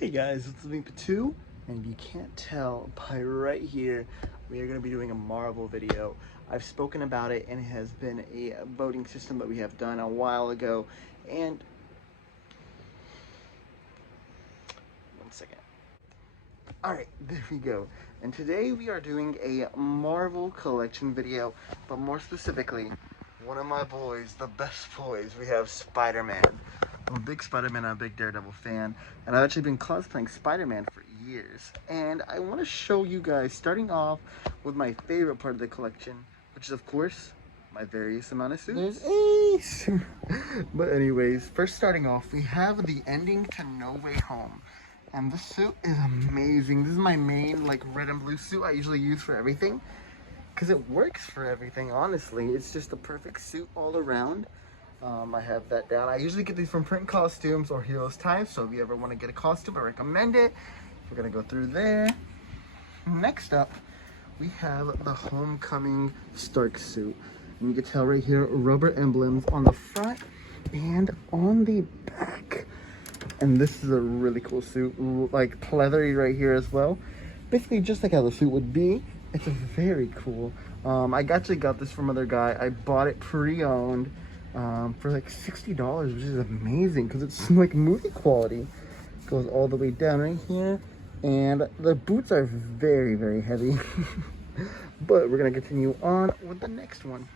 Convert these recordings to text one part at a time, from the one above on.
Hey guys, it's Link 2, and if you can't tell by right here, we are going to be doing a Marvel video. I've spoken about it, and it has been a voting system that we have done a while ago. And one second. Alright, there we go. And today we are doing a Marvel collection video, but more specifically, one of my boys, the best boys, we have Spider-Man. I'm a big Spider-Man, I'm a big Daredevil fan, and I've actually been cosplaying Spider-Man for years. And I want to show you guys, starting off with my favorite part of the collection, which is, of course, my various amount of suits. There's Ace! But anyways, first starting off, we have the ending to No Way Home. And this suit is amazing. This is my main, like, red and blue suit I usually use for everything, because it works for everything, honestly. It's just the perfect suit all around. I have that down. I usually get these from Print Costumes or Heroes Time, so if you ever want to get a costume, I recommend it. We're going to go through there. Next up, we have the Homecoming Stark suit. And you can tell right here, rubber emblems on the front and on the back. And this is a really cool suit, like pleathery right here as well. Basically just like how the suit would be. It's very cool. I actually got this from another guy. I bought it pre-owned for like $60, which is amazing because it's like movie quality. Goes all the way down right here, and the boots are very, very heavy. But we're gonna continue on with the next one.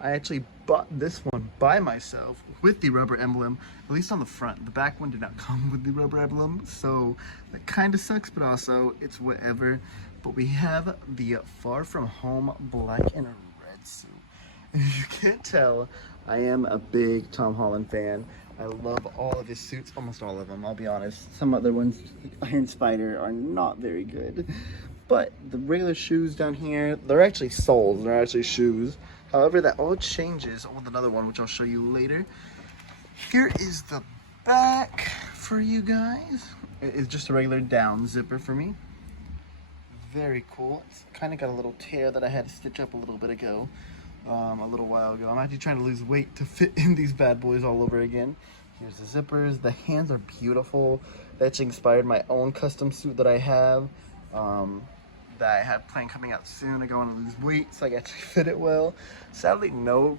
I actually bought this one by myself with the rubber emblem, at least on the front. The back one did not come with the rubber emblem, so that kind of sucks, but also it's whatever. But we have the Far From Home black and red suit. And if you can't tell, I am a big Tom Holland fan. I love all of his suits, almost all of them, I'll be honest. Some other ones, like Iron Spider, are not very good. But the regular shoes down here, they're actually soles, they're actually shoes. However, that all changes with another one, which I'll show you later. Here is the back for you guys. It's just a regular down zipper for me. Very cool. It's kind of got a little tear that I had to stitch up a little bit ago, a little while ago. I'm actually trying to lose weight to fit in these bad boys all over again. Here's the zippers. The hands are beautiful. They actually inspired my own custom suit that I have. That I have planned coming out soon. I want to lose weight so I can actually fit it well. Sadly, no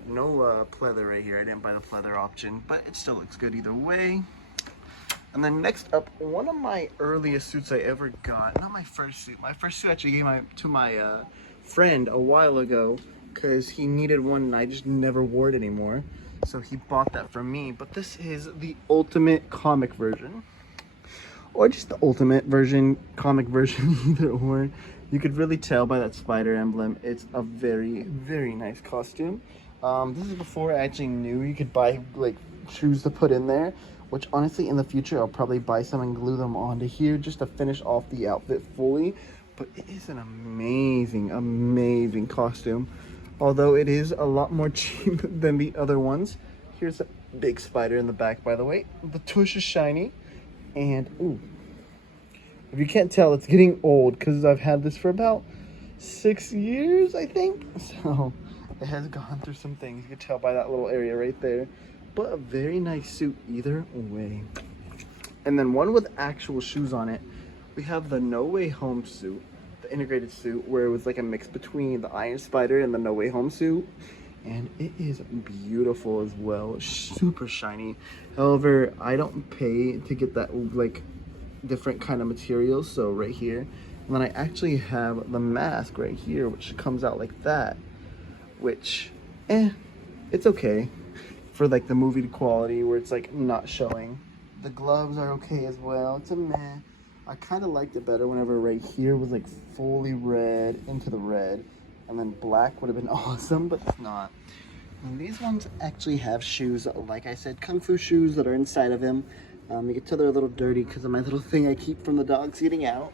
pleather right here. I didn't buy the pleather option, but it still looks good either way. And then next up, one of my earliest suits I ever got. Not my first suit. My first suit actually gave to my friend a while ago because he needed one and I just never wore it anymore. So he bought that for me. But this is the ultimate comic version. Or just the ultimate version, comic version, either or. You could really tell by that spider emblem, it's a very, very nice costume. This is before I actually knew you could buy like shoes to put in there, which honestly in the future I'll probably buy some and glue them onto here just to finish off the outfit fully. But it is an amazing, amazing costume. Although it is a lot more cheap than the other ones. Here's a big spider in the back, by the way. The tush is shiny. And, ooh, if you can't tell, it's getting old because I've had this for about 6 years, I think. So it has gone through some things. You can tell by that little area right there. But a very nice suit either way. And then one with actual shoes on it. We have the No Way Home suit, the integrated suit, where it was like a mix between the Iron Spider and the No Way Home suit. And it is beautiful as well, super shiny. However, I don't pay to get that like different kind of materials, so right here. And then I actually have the mask right here, which comes out like that, which, it's okay for like the movie quality where it's like not showing. The gloves are okay as well. It's a meh. I kind of liked it better whenever right here was like fully red into the red. And then black would have been awesome, but it's not. And these ones actually have shoes, like I said, kung fu shoes that are inside of them. You can tell they're a little dirty because of my little thing I keep from the dogs getting out.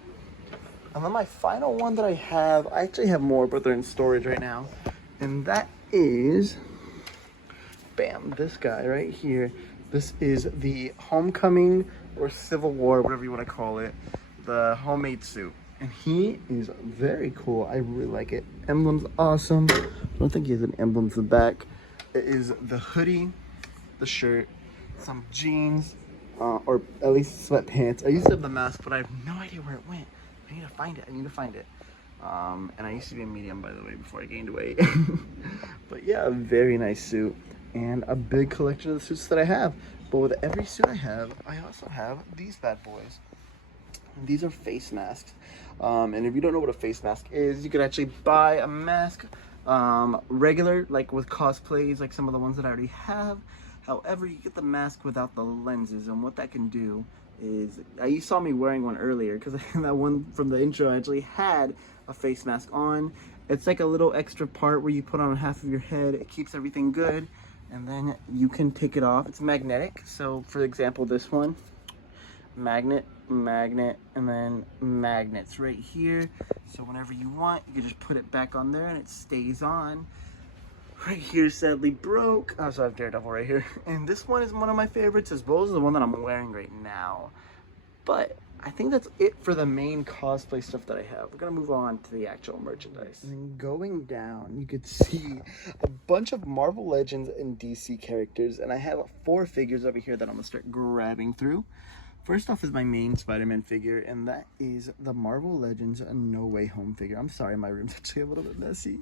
And then my final one that I actually have more, but they're in storage right now. And that is, bam, this guy right here. This is the Homecoming or Civil War, whatever you want to call it, the homemade suit. And he is very cool. I really like it. Emblem's awesome. I don't think he has an emblem to the back. It is the hoodie, the shirt, some jeans, or at least sweatpants. I used to have the mask, but I have no idea where it went. I need to find it. And I used to be a medium, by the way, before I gained weight. But yeah, a very nice suit and a big collection of the suits that I have. But with every suit I have, I also have these bad boys. These are face masks. And if you don't know what a face mask is, you could actually buy a mask regular, like with cosplays, like some of the ones that I already have. However, you get the mask without the lenses, and what that can do is, you saw me wearing one earlier, because that one from the intro actually had a face mask on. It's like a little extra part where you put on half of your head. It keeps everything good, and then you can take it off. It's magnetic, so for example, this one, magnet, magnet, and then magnets right here. So whenever you want, you can just put it back on there and it stays on. Right here sadly broke. Oh, so I have Daredevil right here. And this one is one of my favorites, as well as the one that I'm wearing right now. But I think that's it for the main cosplay stuff that I have. We're gonna move on to the actual merchandise. And then going down, you could see a bunch of Marvel Legends and DC characters, and I have 4 figures over here that I'm gonna start grabbing through. First off is my main Spider-Man figure, and that is the Marvel Legends No Way Home figure. I'm sorry, my room's actually a little bit messy.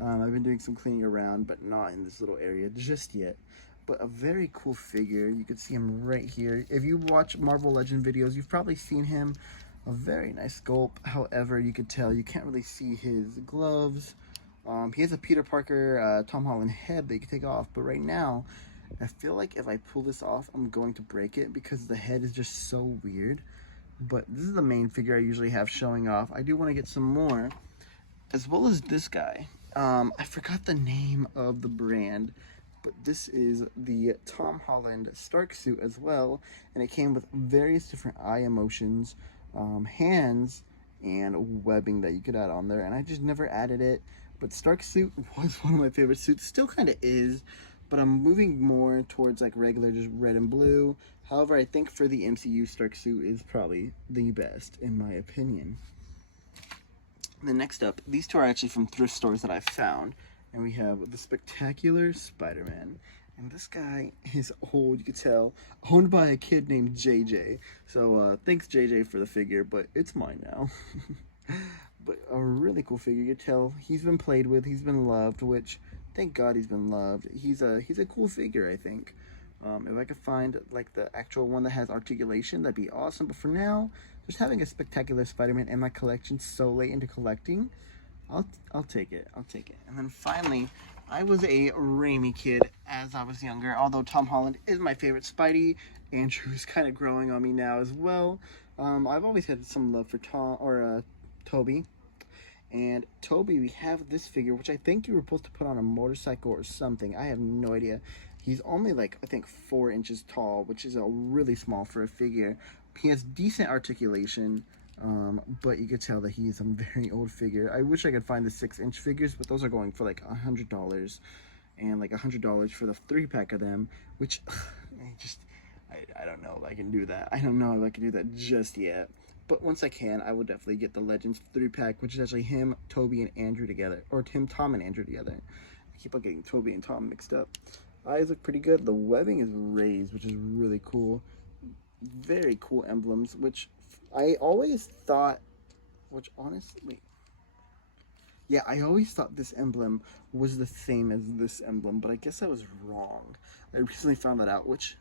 I've been doing some cleaning around, but not in this little area just yet. But a very cool figure. You can see him right here. If you watch Marvel Legend videos, you've probably seen him. A very nice sculpt. However, you could tell you can't really see his gloves. He has a Peter Parker, Tom Holland head that you can take off, but right now, I feel like if I pull this off, I'm going to break it because the head is just so weird. But this is the main figure I usually have showing off. I do want to get some more, as well as this guy. I forgot the name of the brand, but this is the Tom Holland Stark suit as well. And it came with various different eye emotions, hands, and webbing that you could add on there. And I just never added it. But Stark suit was one of my favorite suits. Still kind of is. But I'm moving more towards like regular, just red and blue. However, I think for the MCU, Stark suit is probably the best, in my opinion. Then next up, these 2 are actually from thrift stores that I've found. And we have the Spectacular Spider-Man. And this guy is old, you can tell, owned by a kid named JJ. So thanks JJ for the figure, but it's mine now. But a really cool figure. You can tell he's been played with, he's been loved, which... thank God he's been loved. He's a cool figure, I think. If I could find like the actual one that has articulation, that'd be awesome. But for now, just having a Spectacular Spider-Man in my collection so late into collecting, I'll take it. I'll take it. And then finally, I was a Raimi kid as I was younger. Although Tom Holland is my favorite Spidey, Andrew's kind of growing on me now as well. I've always had some love for Toby. And Toby, we have this figure, which I think you were supposed to put on a motorcycle or something. I have no idea. He's only like, I think 4 inches tall, which is a really small for a figure. He has decent articulation, but you could tell that he is a very old figure. I wish I could find the 6-inch figures, but those are going for like $100. And like $100 for the 3-pack of them, which I don't know if I can do that. I don't know if I can do that just yet. But once I can, I will definitely get the Legends 3-pack, which is actually him, Toby, and Andrew together. Or him, Tom, and Andrew together. I keep on getting Toby and Tom mixed up. Eyes look pretty good. The webbing is raised, which is really cool. Very cool emblems, which I always thought... which honestly... yeah, I always thought this emblem was the same as this emblem, but I guess I was wrong. I recently found that out, which...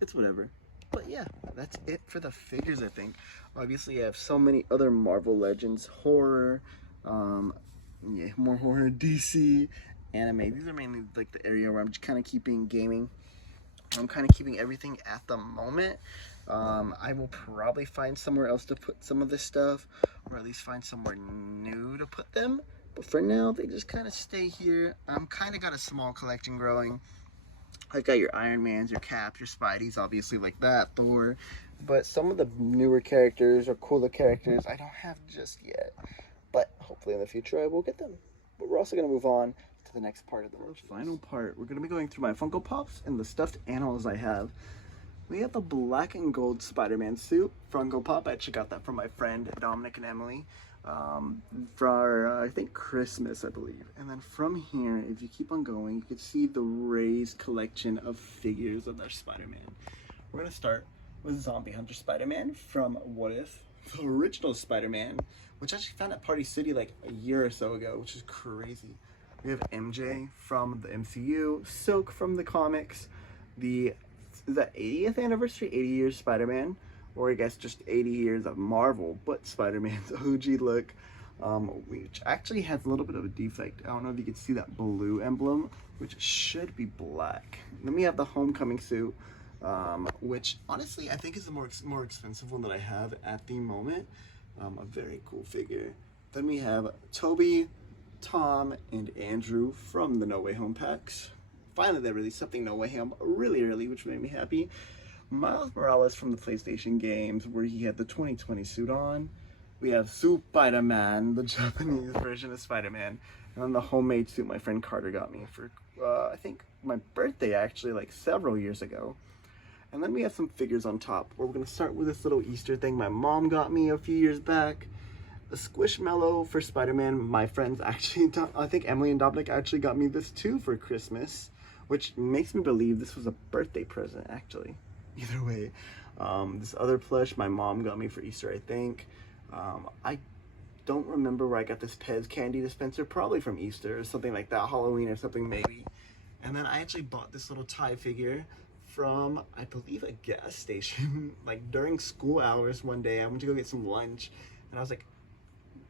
it's whatever. But yeah, that's it for the figures, I think. Obviously, I have so many other Marvel Legends, horror, yeah, more horror, DC, anime. These are mainly like the area where I'm just kind of keeping gaming. I'm kind of keeping everything at the moment. I will probably find somewhere else to put some of this stuff, or at least find somewhere new to put them. But for now, they just kind of stay here. I'm kind of got a small collection growing. I've got your Iron Mans, your Caps, your Spideys, obviously like that, Thor. But some of the newer characters or cooler characters I don't have just yet. But hopefully in the future I will get them. But we're also going to move on to the next part of the final part. We're going to be going through my Funko Pops and the stuffed animals I have. We have the black and gold Spider-Man suit, Funko Pop. I actually got that from my friend Dominic and Emily. For I think Christmas, I believe. And then from here, if you keep on going, you can see the raised collection of figures of their Spider-Man. We're gonna start with Zombie Hunter Spider-Man from What If, the original Spider-Man, which I actually found at Party City like a year or so ago, which is crazy. We have MJ from the MCU, Silk from the comics, the 80th anniversary, 80 years Spider-Man, or I guess just 80 years of Marvel, but Spider-Man's OG look, which actually has a little bit of a defect. I don't know if you can see that blue emblem, which should be black. Then we have the Homecoming suit, which honestly I think is the more expensive one that I have at the moment. A very cool figure. Then we have Toby, Tom, and Andrew from the No Way Home packs. Finally, they released something No Way Home really early, which made me happy. Miles Morales from the PlayStation games, where he had the 2020 suit on. We have Spider-Man, the Japanese version of Spider-Man, and then the homemade suit my friend Carter got me for, I think, my birthday, actually, like several years ago. And then we have some figures on top, where we're going to start with this little Easter thing my mom got me a few years back. A Squishmallow for Spider-Man. My friends actually, I think Emily and Dominic actually got me this too for Christmas, which makes me believe this was a birthday present, actually. Either way. This other plush my mom got me for Easter, I think. I don't remember where I got this Pez candy dispenser, probably from Easter or something like that, Halloween or something maybe. And then I actually bought this little tie figure from, I believe, a gas station. Like during school hours one day, I went to go get some lunch, and I was like,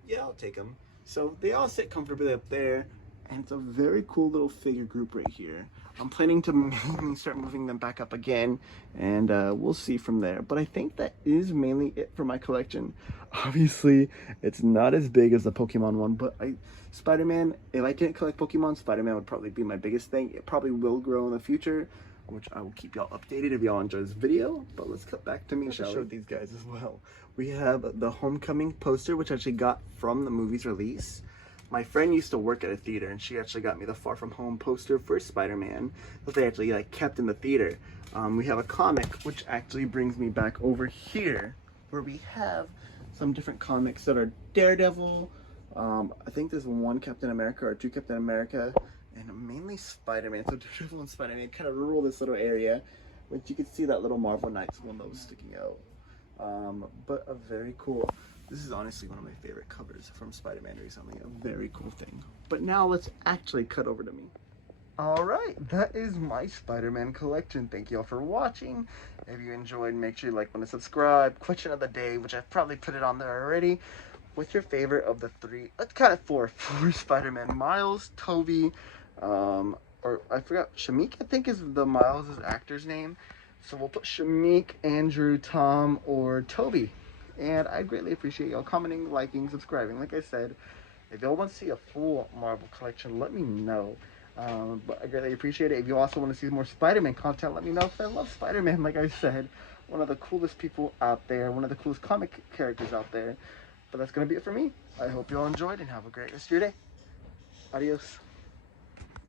yeah, I'll take them. So they all sit comfortably up there, and it's a very cool little figure group right here. I'm planning to start moving them back up again, and we'll see from there. But I think that is mainly it for my collection. Obviously, it's not as big as the Pokemon one, but Spider-Man, if I didn't collect Pokemon, Spider-Man would probably be my biggest thing. It probably will grow in the future, which I will keep y'all updated if y'all enjoy this video. But let's cut back to me. I should show these guys as well. We have the Homecoming poster, which I actually got from the movie's release. My friend used to work at a theater, and she actually got me the Far From Home poster for Spider-Man that they actually like kept in the theater. We have a comic, which actually brings me back over here, where we have some different comics that are Daredevil. I think there's one Captain America or two Captain America, and mainly Spider-Man. So Daredevil and Spider-Man kind of rule this little area, which you can see that little Marvel Knights one that was sticking out. But a very cool, this is honestly one of my favorite covers from Spider-Man recently, a very cool thing. But now let's actually cut over to me. Alright, that is my Spider-Man collection. Thank you all for watching. If you enjoyed, make sure you like, and subscribe. Question of the day, which I've probably put it on there already. What's your favorite of the three, let's count it four Spider-Man? Miles, Toby, or I forgot, Shamik I think is the Miles' actor's name. So we'll put Shamik, Andrew, Tom, or Toby. And I greatly appreciate y'all commenting, liking, subscribing. Like I said, if y'all want to see a full Marvel collection, let me know. But I greatly appreciate it. If you also want to see more Spider-Man content, let me know. Because I love Spider-Man, like I said. One of the coolest people out there. One of the coolest comic characters out there. But that's going to be it for me. I hope you all enjoyed and have a great rest of your day. Adios.